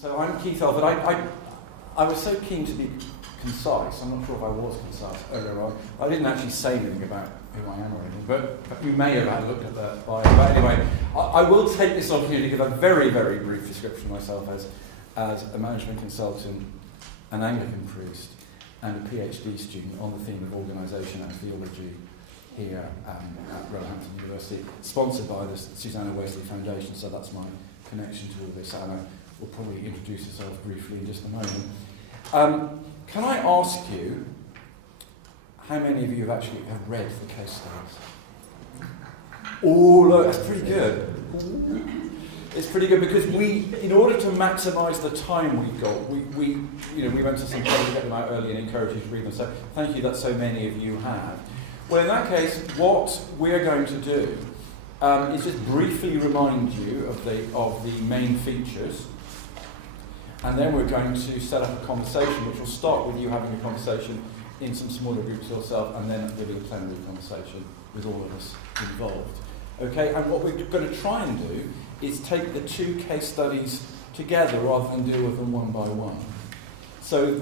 So I'm Keith Elford. I was so keen to be concise. I'm not sure if I was concise earlier on. I didn't actually say anything about who I am or anything, but you may have had looked at that bio. But anyway, I will take this opportunity to give a very, very brief description of myself as a management consultant, an Anglican priest, and a PhD student on the theme of organisation and theology here at Roehampton University, sponsored by the Susanna Wesley Foundation, so that's my connection to all this. Anna will probably introduce herself briefly in just a moment. Can I ask you, how many of you have actually read the case studies? Oh, look, that's pretty good. It's pretty good because in order to maximise the time we've got, we went to some place to get them out early and encourage you to read them. So thank you that so many of you have. Well, in that case, what we're going to do is just briefly remind you of the main features, and then we're going to set up a conversation, which will start with you having a conversation in some smaller groups yourself, and then there'll be a plenary conversation with all of us involved. Okay, and what we're going to try and do is take the two case studies together rather than deal with them one by one. So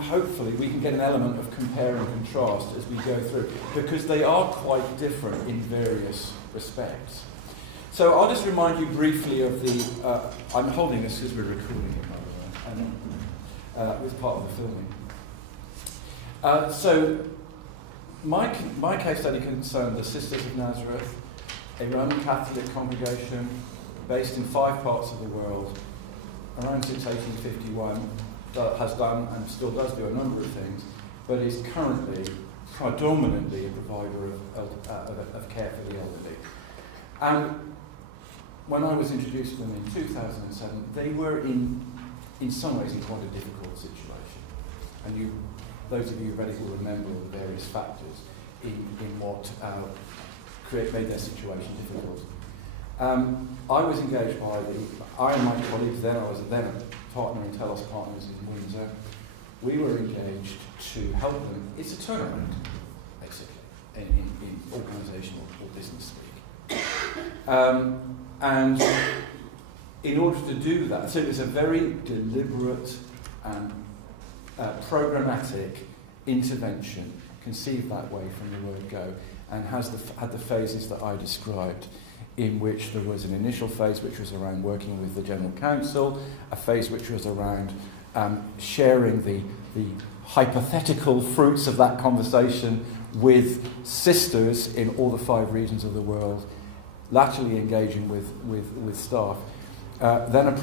hopefully we can get an element of compare and contrast as we go through, because they are quite different in various respects. So I'll just remind you briefly of the. I'm holding this because we're recording it, by the way, and it was part of the filming. So my case study concerned the Sisters of Nazareth, a Roman Catholic congregation based in 5 parts of the world, around since 1851, that has done and still does do a number of things, but is currently predominantly a provider of care for the elderly. And when I was introduced to them in 2007, they were in some ways in quite a difficult situation. And those of you who read it will remember all the various factors in what made their situation difficult. I was engaged by I and my colleagues then, I was then a partner in Telos Partners in Windsor. We were engaged to help them. It's a turnaround, basically, in organisational or business speak. And in order to do that, so it was a very deliberate and programmatic intervention, conceived that way from the word go, and had the phases that I described, in which there was an initial phase which was around working with the General Council, a phase which was around sharing the hypothetical fruits of that conversation with sisters in all the 5 regions of the world, laterally engaging with staff, then a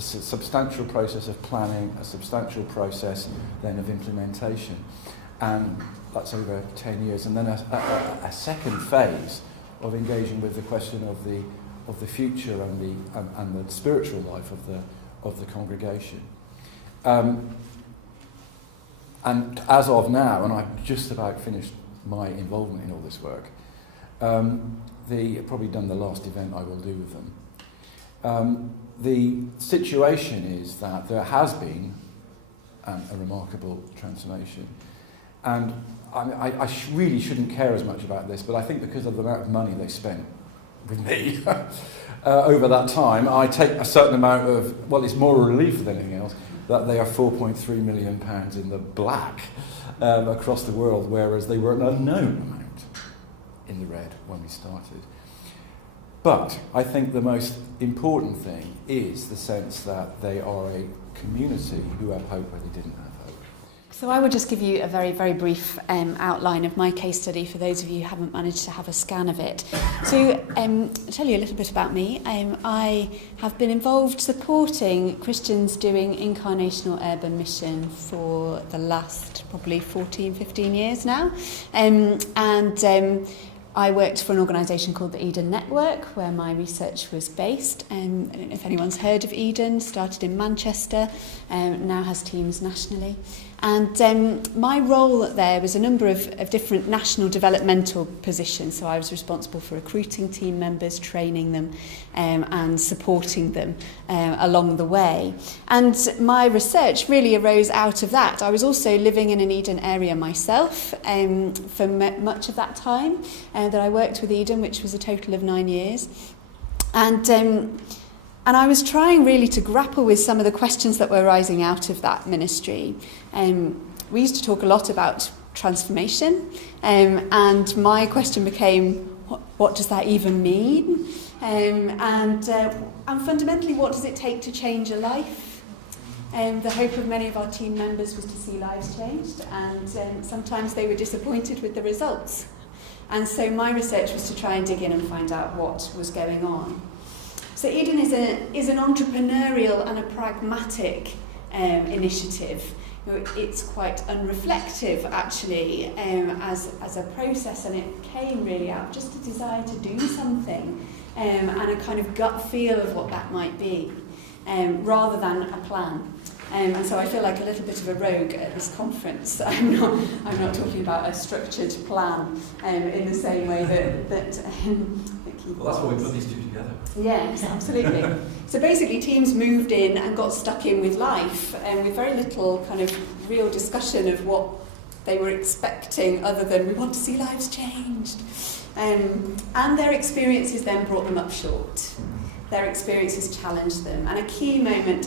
substantial process of planning, a substantial process then of implementation, and that's over 10 years, and then a second phase of engaging with the question of the future and the spiritual life of the congregation. And as of now, and I've just about finished my involvement in all this work, probably done the last event I will do with them. The situation is that there has been a remarkable transformation, and I really shouldn't care as much about this, but I think because of the amount of money they spent with me over that time, I take a certain amount of, well, it's more a relief than anything else, that they are £4.3 million in the black across the world, whereas they were an unknown amount in the red when we started. But I think the most important thing is the sense that they are a community who have hope where they didn't have hope. So I will just give you a very, very brief outline of my case study for those of you who haven't managed to have a scan of it. So I'll tell you a little bit about me. I have been involved supporting Christians doing incarnational urban mission for the last probably 14, 15 years now. I worked for an organisation called the Eden Network, where my research was based. I don't know if anyone's heard of Eden, started in Manchester, now has teams nationally. And my role there was a number of different national developmental positions. So I was responsible for recruiting team members, training them, and supporting them along the way. And my research really arose out of that. I was also living in an Eden area myself for much of that time that I worked with Eden, which was a total of 9 years. And I was trying really to grapple with some of the questions that were rising out of that ministry. We used to talk a lot about transformation, and my question became, what does that even mean? And fundamentally, what does it take to change a life? The hope of many of our team members was to see lives changed, and sometimes they were disappointed with the results. And so my research was to try and dig in and find out what was going on. So Eden is an entrepreneurial and a pragmatic initiative. It's quite unreflective, actually, as a process, and it came really out of just a desire to do something, and a kind of gut feel of what that might be, rather than a plan. And so I feel like a little bit of a rogue at this conference. I'm not talking about a structured plan in the same way that well, that's why we put these two together. Yes, absolutely. So basically teams moved in and got stuck in with life, with very little kind of real discussion of what they were expecting other than we want to see lives changed. And their experiences then brought them up short. Their experiences challenged them. And a key moment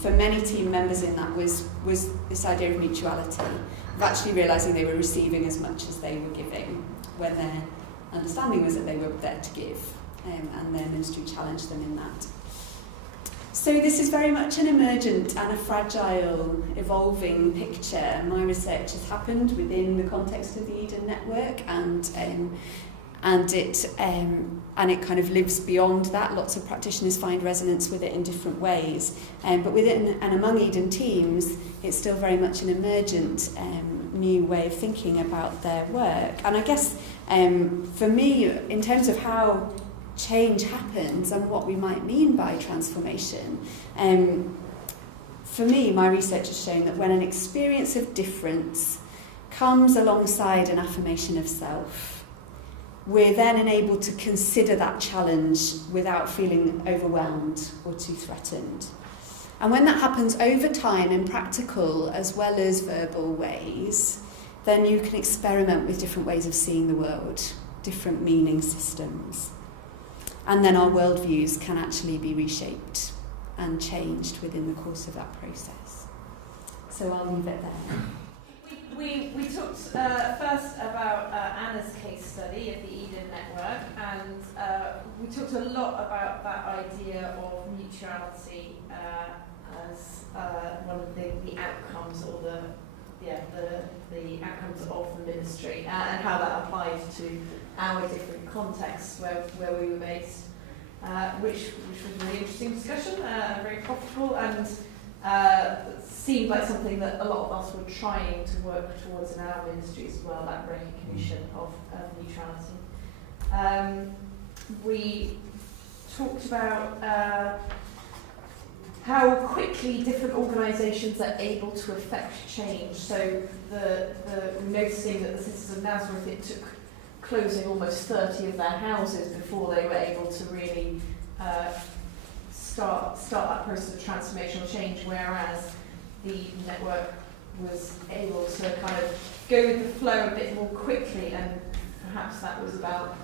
for many team members in that was this idea of mutuality, of actually realising they were receiving as much as they were giving, when their understanding was that they were there to give, and their ministry challenged them in that. So this is very much an emergent and a fragile, evolving picture. My research has happened within the context of the Eden Network, and it kind of lives beyond that. Lots of practitioners find resonance with it in different ways. But within and among Eden teams, it's still very much an emergent new way of thinking about their work. And I guess for me, in terms of how change happens and what we might mean by transformation, for me, my research has shown that when an experience of difference comes alongside an affirmation of self, we're then enabled to consider that challenge without feeling overwhelmed or too threatened. And when that happens over time in practical as well as verbal ways, then you can experiment with different ways of seeing the world, different meaning systems. And then our worldviews can actually be reshaped and changed within the course of that process. So I'll leave it there. We talked first about Anna's case study of the Eden Network, and we talked a lot about that idea of mutuality as one of the outcomes, or the outcomes of the ministry, and how that applied to our different contexts where we were based, which was a really interesting discussion, very profitable, and seemed like something that a lot of us were trying to work towards in our ministries as well, that recognition of neutrality. We talked about how quickly different organisations are able to affect change. So noticing that the Sisters of Nazareth, it took closing almost 30 of their houses before they were able to really start that process of transformational change, whereas the network was able to kind of go with the flow a bit more quickly, and perhaps that was about,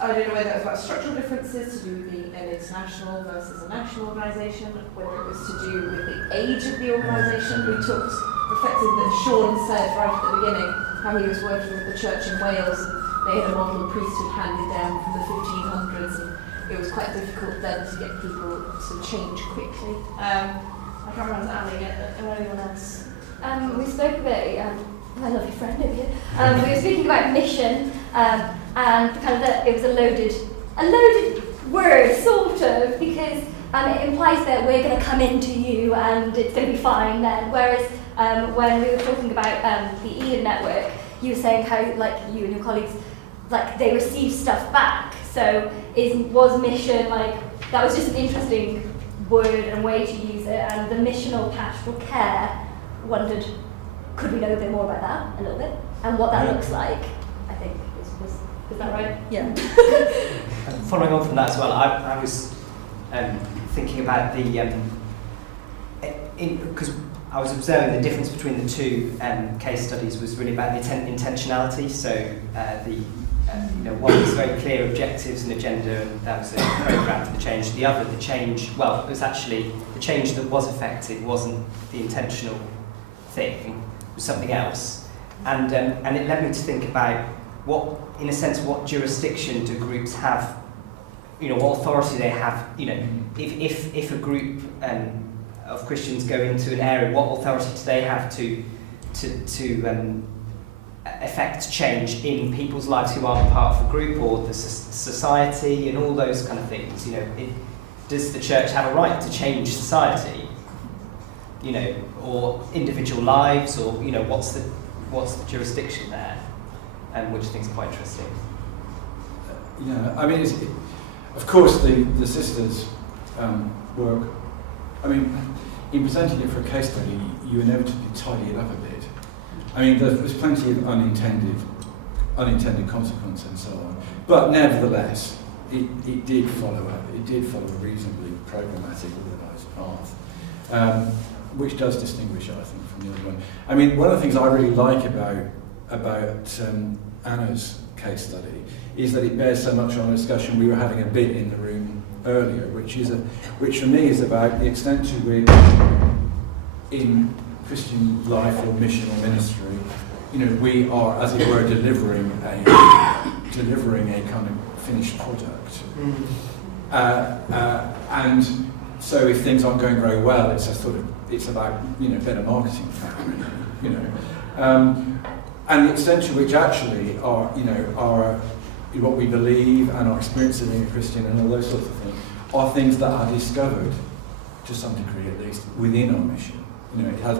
I don't know whether it was about structural differences to do with being an international versus a national organisation, whether it was to do with the age of the organisation. We talked, reflected that Sean said right at the beginning how he was working with the church in Wales, and they had a model of priesthood handed down from the 1500s, and it was quite difficult then to get people to change quickly. I can't remember Ali or anyone else. We spoke about, my lovely friend over here, we were speaking about mission, and kind of that it was a loaded word, sort of, because it implies that we're going to come into you and it's going to be fine then. Whereas when we were talking about the Eden Network, you were saying how, like, you and your colleagues, like, they receive stuff back. So was mission, like, that was just an interesting word and way to use it. And the missional pastoral care, wondered, could we know a bit more about that a little bit and what that looks like? I think was that right? Yeah. Following on from that as well, I was thinking about the because I was observing the difference between the two case studies was really about the intentionality. So one was very clear objectives and agenda, and that was a program for the change. The other, the change, well, it was actually the change that was effected wasn't the intentional thing, it was something else. And it led me to think about what, in a sense, what jurisdiction do groups have, what authority they have, if a group of Christians go into an area, what authority do they have to affect change in people's lives who aren't part of a group, or the society, and all those kind of things. Does the church have a right to change society? Or individual lives, or what's the jurisdiction there? And which I think is quite interesting. Yeah, I mean, of course, the sisters' work. I mean, in presenting it for a case study, you inevitably tidy it up a bit. I mean, there's plenty of unintended consequence and so on. But nevertheless, it did follow a reasonably programmatic, organised path, which does distinguish it, I think, from the other one. I mean, one of the things I really like about Anna's case study is that it bears so much on a discussion we were having a bit in the room earlier, which for me is about the extent to which in Christian life or mission or ministry, we are, as it were, delivering a kind of finished product. And so if things aren't going very well, it's about better marketing, and the extent to which actually our what we believe and our experience of being a Christian and all those sorts of things are things that are discovered to some degree, at least, within our mission. It has,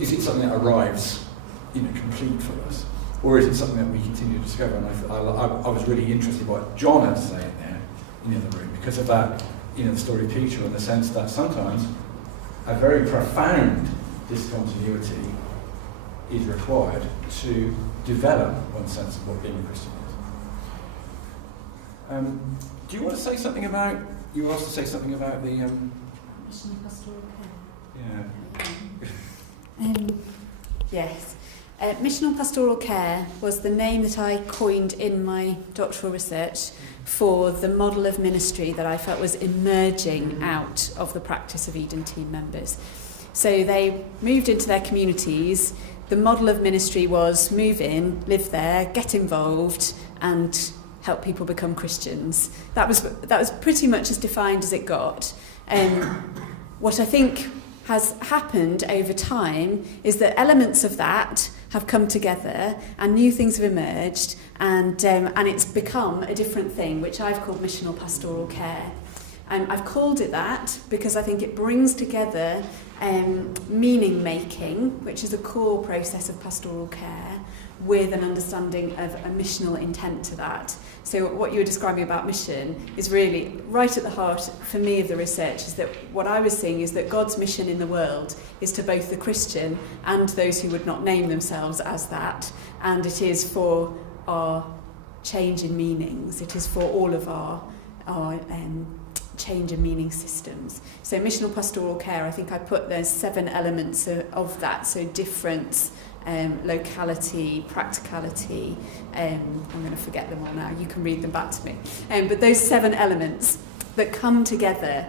is it something that arrives, complete for us, or is it something that we continue to discover? And I was really interested in what John had to say there in the other room, because of that, the story of Peter, in the sense that sometimes a very profound discontinuity is required to develop one sense of what being a Christian is. Do you want to say something about? You were asked to say something about the Mission pastoral care. Yeah. Yes. Missional pastoral care was the name that I coined in my doctoral research for the model of ministry that I felt was emerging out of the practice of Eden team members. So they moved into their communities. The model of ministry was move in, live there, get involved, and help people become Christians. That was pretty much as defined as it got. What I think has happened over time is that elements of that have come together and new things have emerged, and it's become a different thing, which I've called missional pastoral care. I've called it that because I think it brings together meaning making, which is a core process of pastoral care, with an understanding of a missional intent to that. So what you were describing about mission is really right at the heart, for me, of the research, is that what I was seeing is that God's mission in the world is to both the Christian and those who would not name themselves as that, and it is for our change in meanings. It is for all of our change in meaning systems. So missional pastoral care, I think I put there's 7 elements of that, so difference, locality, practicality, I'm going to forget them all now, you can read them back to me, but those 7 elements that come together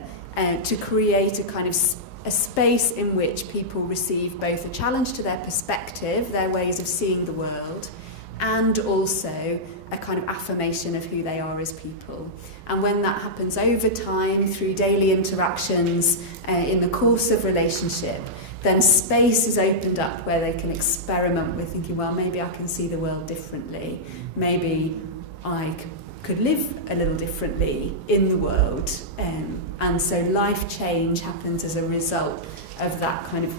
to create a kind of a space in which people receive both a challenge to their perspective, their ways of seeing the world, and also a kind of affirmation of who they are as people. And when that happens over time, through daily interactions, in the course of relationship, then space is opened up where they can experiment with thinking, well, maybe I can see the world differently. Maybe I could live a little differently in the world. And so life change happens as a result of that kind of,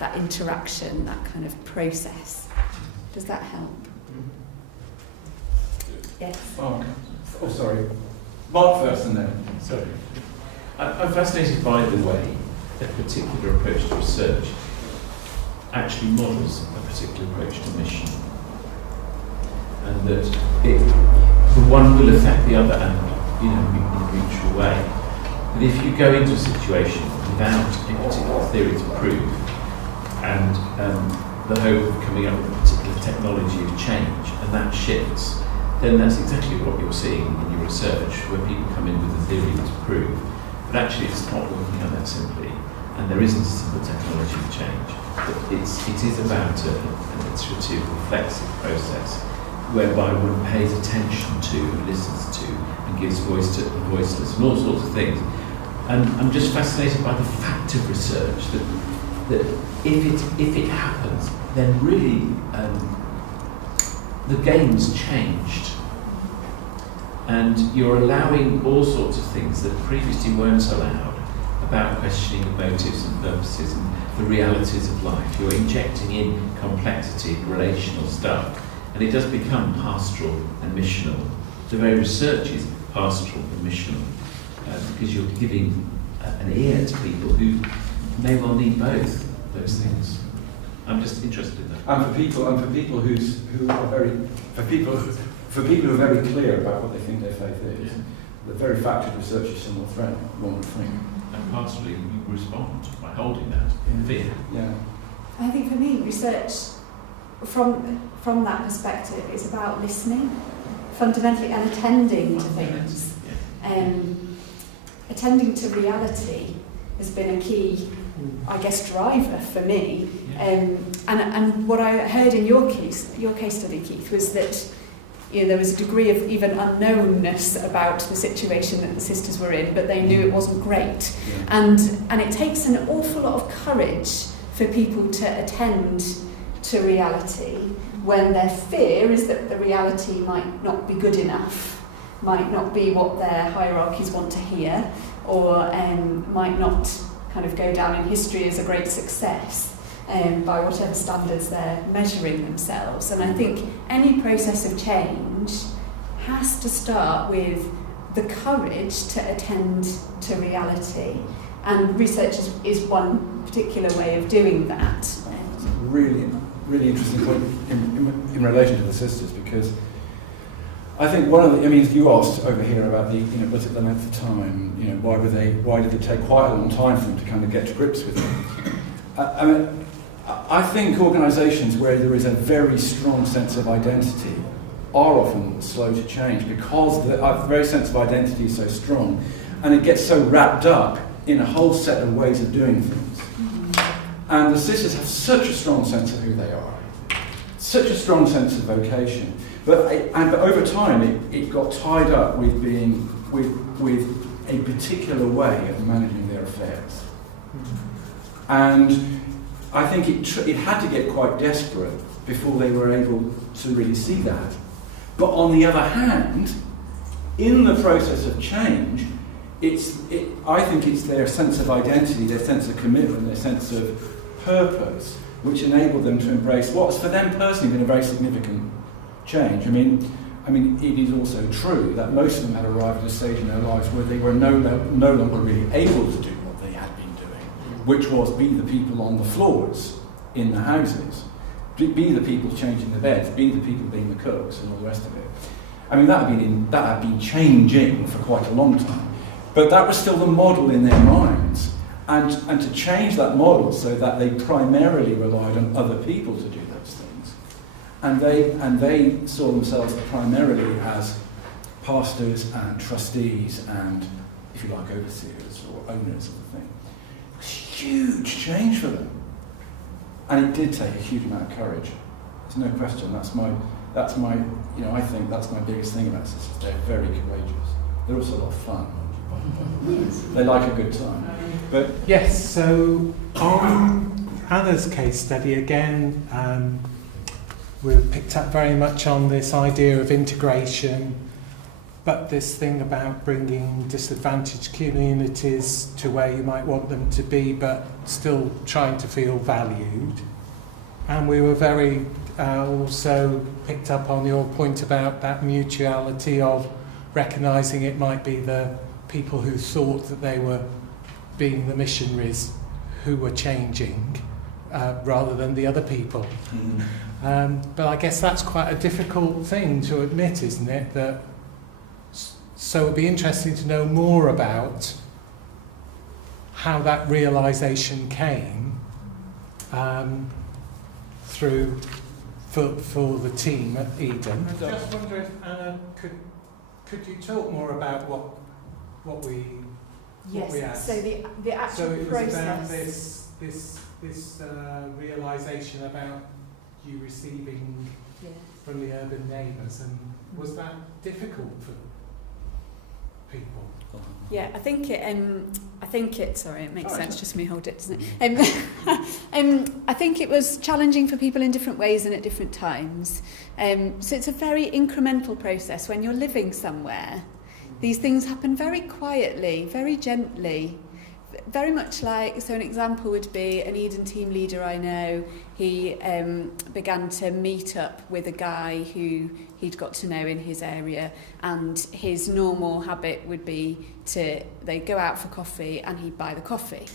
that interaction, that kind of process. Does that help? Yes. Mark. Oh, sorry. Mark first and then. Sorry. I'm fascinated by the way a particular approach to research actually models a particular approach to mission. And that the one will affect the other and, in a mutual way. But if you go into a situation with without a particular theory to prove, and the hope of coming up with a particular technology of change, and that shifts, then that's exactly what you're seeing in your research, where people come in with a theory to prove, but actually it's not working out that simply, and there isn't a simple technology of change. But it is about an iterative, reflexive process, whereby one pays attention to, listens to, and gives voice to the voiceless, and all sorts of things. And I'm just fascinated by the fact of research that if it happens, then really the game's changed, and you're allowing all sorts of things that previously weren't allowed, about questioning the motives and purposes and the realities of life. You're injecting in complexity, relational stuff, and it does become pastoral and missional. The very research is pastoral and missional, because you're giving an ear to people who may well need both those things. I'm just interested in that. And for people who are very clear about what they think their faith is, the very fact of research is somewhat threatening, one would think. And pastorally, you respond by holding that fear. Yeah. I think for me, research from that perspective is about listening, fundamentally, and attending to things. Attending to reality has been a key, I guess, driver for me. And what I heard in your case study, Keith, was that there was a degree of even unknownness about the situation that the sisters were in, but they knew it wasn't great. Yeah. And it takes an awful lot of courage for people to attend to reality when their fear is that the reality might not be good enough, might not be what their hierarchies want to hear, or might not kind of go down in history as a great success by whatever standards they're measuring themselves. And I think any process of change has to start with the courage to attend to reality. And research is one particular way of doing that. It's a really, really interesting point in relation to the sisters, because I think you asked over here about was it the length of time? Why did it take quite a long time for them to kind of get to grips with it? I think organisations where there is a very strong sense of identity are often slow to change, because the very sense of identity is so strong, and it gets so wrapped up in a whole set of ways of doing things. Mm-hmm. And the sisters have such a strong sense of who they are, such a strong sense of vocation. But over time, it got tied up with being with a particular way of managing their affairs. Mm-hmm. And I think it had to get quite desperate before they were able to really see that. But on the other hand, in the process of change, I think it's their sense of identity, their sense of commitment, their sense of purpose, which enabled them to embrace what has for them personally been a very significant change. I mean, it is also true that most of them had arrived at a stage in their lives where they were no longer really able to do what they had been doing, which was be the people on the floors in the houses, be the people changing the beds, be the people being the cooks, and all the rest of it. I mean, that had been changing for quite a long time, but that was still the model in their minds, and to change that model so that they primarily relied on other people to do those things, and they saw themselves primarily as pastors and trustees and, if you like, overseers or owners of the thing. It was a huge change for them, and it did take a huge amount of courage. There's no question. That's my I think that's my biggest thing about sisters. They're very courageous. They're also a lot of fun. They like a good time. But yes, so on Anna's case study again, we picked up very much on this idea of integration, but this thing about bringing disadvantaged communities to where you might want them to be, but still trying to feel valued. And we were very also picked up on your point about that mutuality of recognising it might be the people who thought that they were being the missionaries who were changing rather than the other people. Mm. But I guess that's quite a difficult thing to admit, isn't it? So it'd be interesting to know more about how that realisation came through for the team at Eden. I just wonder if Anna could you talk more about what we asked? So the actual so it was process. about this realisation about you receiving from the urban neighbours, and was that difficult for people? Yeah, I think it. Sorry, it makes sense just for me to hold it, doesn't it? I think it was challenging for people in different ways and at different times. So it's a very incremental process. When you're living somewhere, these things happen very quietly, very gently. Very much like, so an example would be an Eden team leader I know. He began to meet up with a guy who he'd got to know in his area, and his normal habit would be they'd go out for coffee and he'd buy the coffee.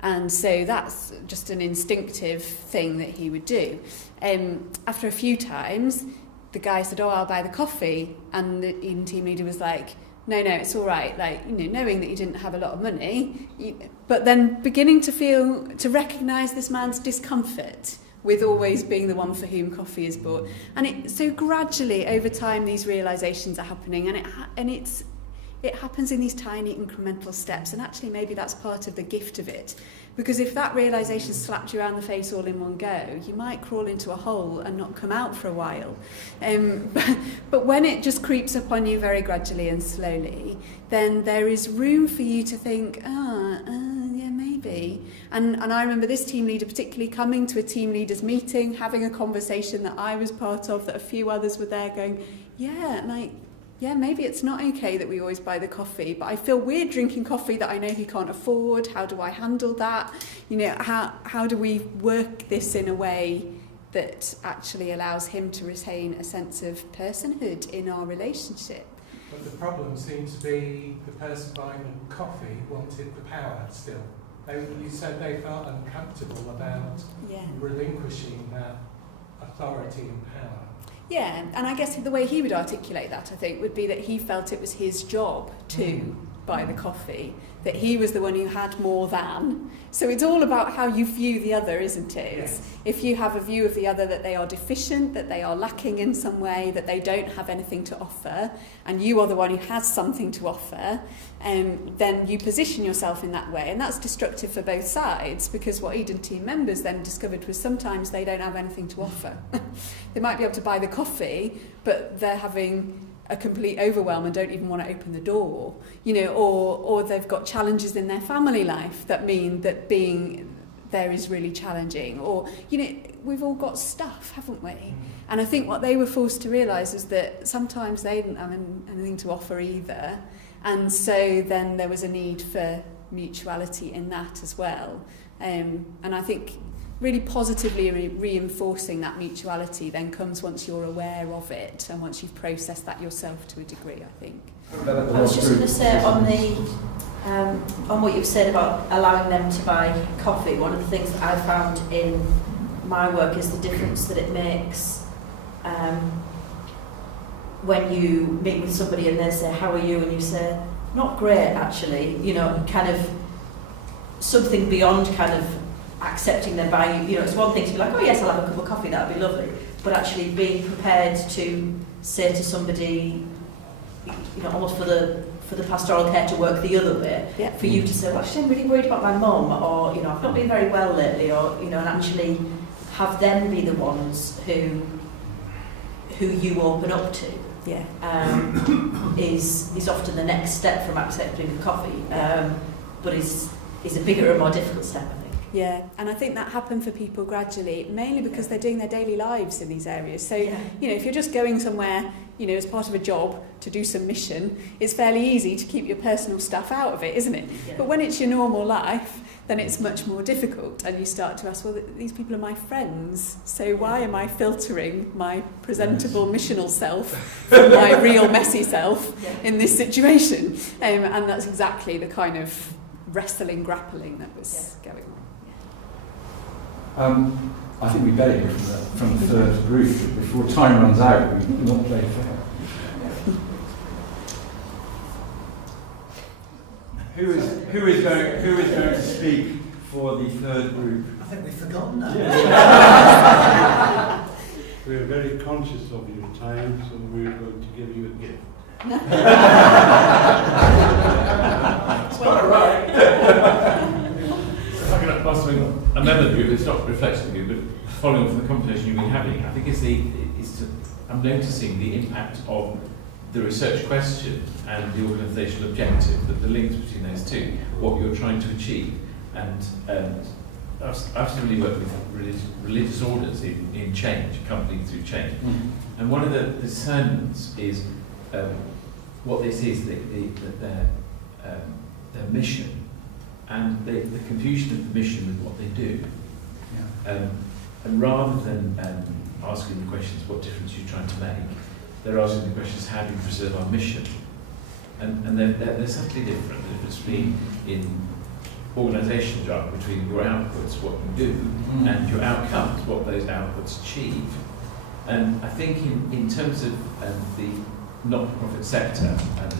And so that's just an instinctive thing that he would do. After a few times, the guy said, "Oh, I'll buy the coffee," and the Eden team leader was like, no, it's all right, like, knowing that you didn't have a lot of money, but then beginning to recognise this man's discomfort with always being the one for whom coffee is bought. And so gradually, over time, these realisations are happening, and it happens in these tiny incremental steps, and actually maybe that's part of the gift of it. Because if that realisation slapped you around the face all in one go, you might crawl into a hole and not come out for a while. But when it just creeps up on you very gradually and slowly, then there is room for you to think, yeah, maybe. And I remember this team leader particularly coming to a team leaders meeting, having a conversation that I was part of, that a few others were there going, yeah, maybe it's not okay that we always buy the coffee, but I feel weird drinking coffee that I know he can't afford. How do I handle that? How do we work this in a way that actually allows him to retain a sense of personhood in our relationship? But the problem seemed to be the person buying the coffee wanted the power still. You said they felt uncomfortable about relinquishing that authority and power. Yeah, and I guess the way he would articulate that, I think, would be that he felt it was his job to buy the coffee, that he was the one who had more than. So it's all about how you view the other, isn't it? Yes. If you have a view of the other that they are deficient, that they are lacking in some way, that they don't have anything to offer, and you are the one who has something to offer, then you position yourself in that way. And that's destructive for both sides, because what Eden team members then discovered was sometimes they don't have anything to offer. They might be able to buy the coffee, but they're having a complete overwhelm and don't even want to open the door, or they've got challenges in their family life that mean that being there is really challenging, or we've all got stuff, haven't we? And I think what they were forced to realise is that sometimes they didn't have anything to offer either, and so then there was a need for mutuality in that as well. And I think really positively reinforcing that mutuality then comes once you're aware of it and once you've processed that yourself to a degree, I think. I was just going to say on what you've said about allowing them to buy coffee, one of the things that I found in my work is the difference that it makes when you meet with somebody and they say, "How are you?" and you say, "Not great, actually," kind of something beyond kind of accepting them buying you. It's one thing to be like, "Oh yes, I'll have a cup of coffee, that would be lovely," but actually being prepared to say to somebody, almost for the pastoral care to work the other way, for you to say, "Well, actually, I'm really worried about my mum," or I've not been very well lately, or and actually have them be the ones who you open up to. Is often the next step from accepting the coffee, but is a bigger and more difficult step, I think. Yeah, and I think that happened for people gradually, mainly because they're doing their daily lives in these areas. So, if you're just going somewhere, as part of a job to do some mission, it's fairly easy to keep your personal stuff out of it, isn't it? Yeah. But when it's your normal life, then it's much more difficult, and you start to ask, well, these people are my friends, so why am I filtering my presentable missional self from my real messy self in this situation? And that's exactly the kind of grappling that was going on. I think we better hear from the third group before time runs out. We've not played fair. Who is going to speak for the third group? I think we've forgotten that. We are very conscious of your time, so we're going to give you a gift. It's quite right. If I can ask another group, it's not reflecting on you, but following on from the conversation you've been having, I think I'm noticing the impact of the research question and the organisational objective, that the links between those two, what you're trying to achieve. And I've similarly worked with religious orders in change, accompanying through change. And one of the discernments is what this is, their mission, and the confusion of the mission with what they do. And rather than asking the questions, what difference are you trying to make, they're asking the questions, how do you preserve our mission? And they're subtly different. The difference in organisational jargon between your outputs, what you do, and your outcomes, what those outputs achieve. And I think in terms of the not-for-profit sector and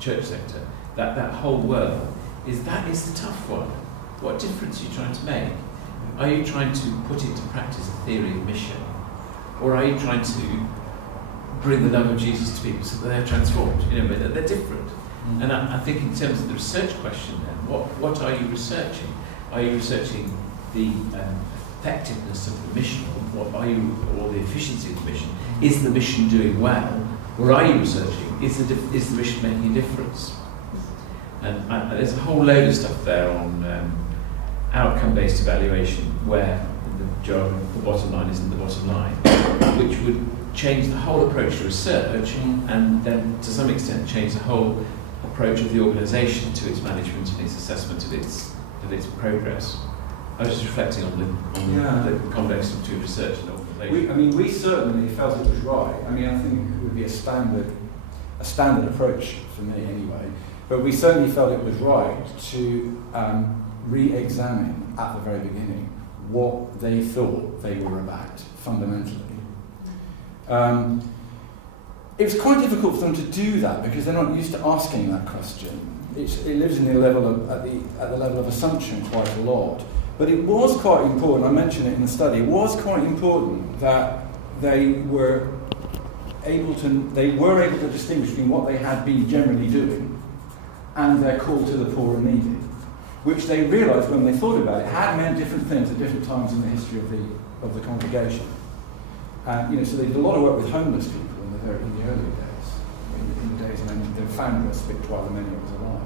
church sector, that whole world is the tough one. What difference are you trying to make? Are you trying to put into practice a theory of mission? Or are you trying to bring the love of Jesus to people so that they're transformed? But they're different. And I think in terms of the research question then, what are you researching? Are you researching the effectiveness of the mission, or the efficiency of the mission? Is the mission doing well? Or are you researching, is the mission making a difference? And there's a whole load of stuff there on outcome-based evaluation, where the jargon, the bottom line isn't the bottom line, which would change the whole approach to research, and then to some extent change the whole approach of the organisation to its management and its assessment of its progress. I was just reflecting on the context between research and organisation. We certainly felt it was right. I think it would be a standard approach for me anyway. But we certainly felt it was right to re-examine at the very beginning what they thought they were about fundamentally. It was quite difficult for them to do that because they're not used to asking that question. It lives in at the level of assumption quite a lot. But it was quite important, I mentioned it in the study, it was quite important that they were able to distinguish between what they had been generally doing and their call to the poor and needy, which they realised when they thought about it had meant different things at different times in the history of the congregation. So they did a lot of work with homeless people in the early days, in the days when the founder speak while the many was alive.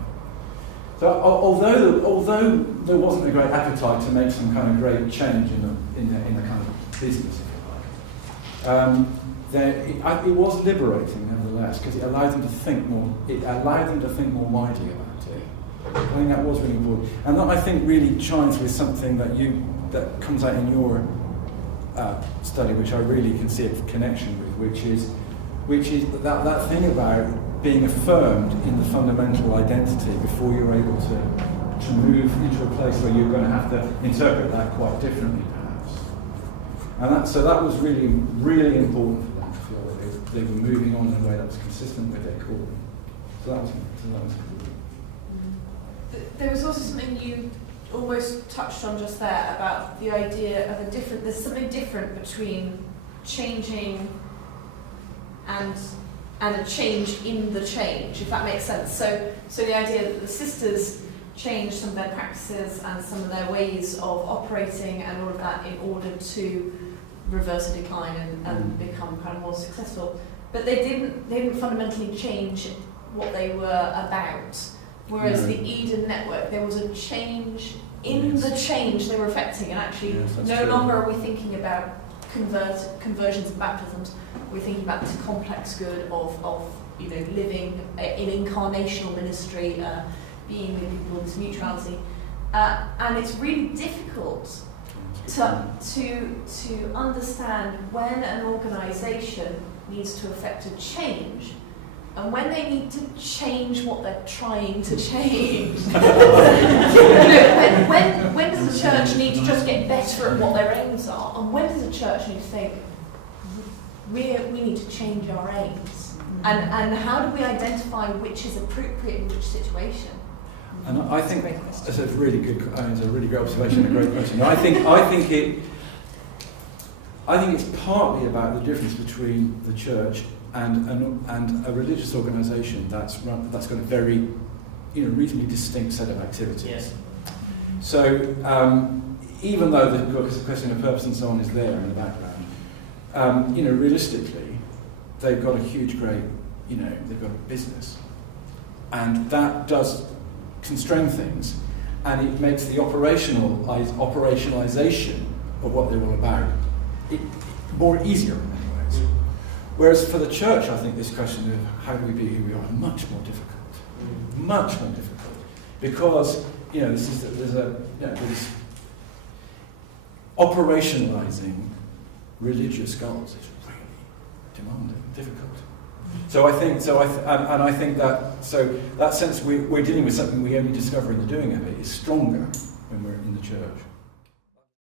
So although there wasn't a great appetite to make some kind of great change in the kind of business, if you like, it was liberating nevertheless, because it allowed them to think more. It allowed them to think more widely about it. I think that was really important, and that I think really chimes with something that comes out in your study, which I really can see a connection with, which is that thing about being affirmed in the fundamental identity before you're able to move into a place where you're going to have to interpret that quite differently, perhaps. And so that was really, really important for them to feel that they were moving on in a way that was consistent with their calling. So that was cool. There was also something you almost touched on just there about the idea of there's something different between changing and a change in the change, if that makes sense. So the idea that the sisters changed some of their practices and some of their ways of operating and all of that in order to reverse a decline and become kind of more successful. But they didn't fundamentally change what they were about. Whereas the Eden Network, there was a change in the change they were affecting, and actually no longer are we thinking about conversions and baptisms. We're thinking about this complex good of living in incarnational ministry, being with people in this mutuality, and it's really difficult to understand when an organisation needs to effect a change. And when they need to change what they're trying to change, when does the church need to just get better at what their aims are? And when does the church need to think, we need to change our aims? And how do we identify which is appropriate in which situation? And I think That's a great question. that's a really good, it's a really good observation, a great question. I think it's partly about the difference between the church and a religious organisation that's got a very, reasonably distinct set of activities. Yes. So even though the question of purpose and so on is there in the background, realistically, they've got a huge, great, they've got a business, and that does constrain things, and it makes the operationalization of what they're all about more easier in many ways. Whereas for the church, I think this question of how do we be who we are much more difficult, because there's operationalizing religious goals is really demanding, difficult. So I think that sense we're dealing with something we only discover in the doing of it is stronger when we're in the church.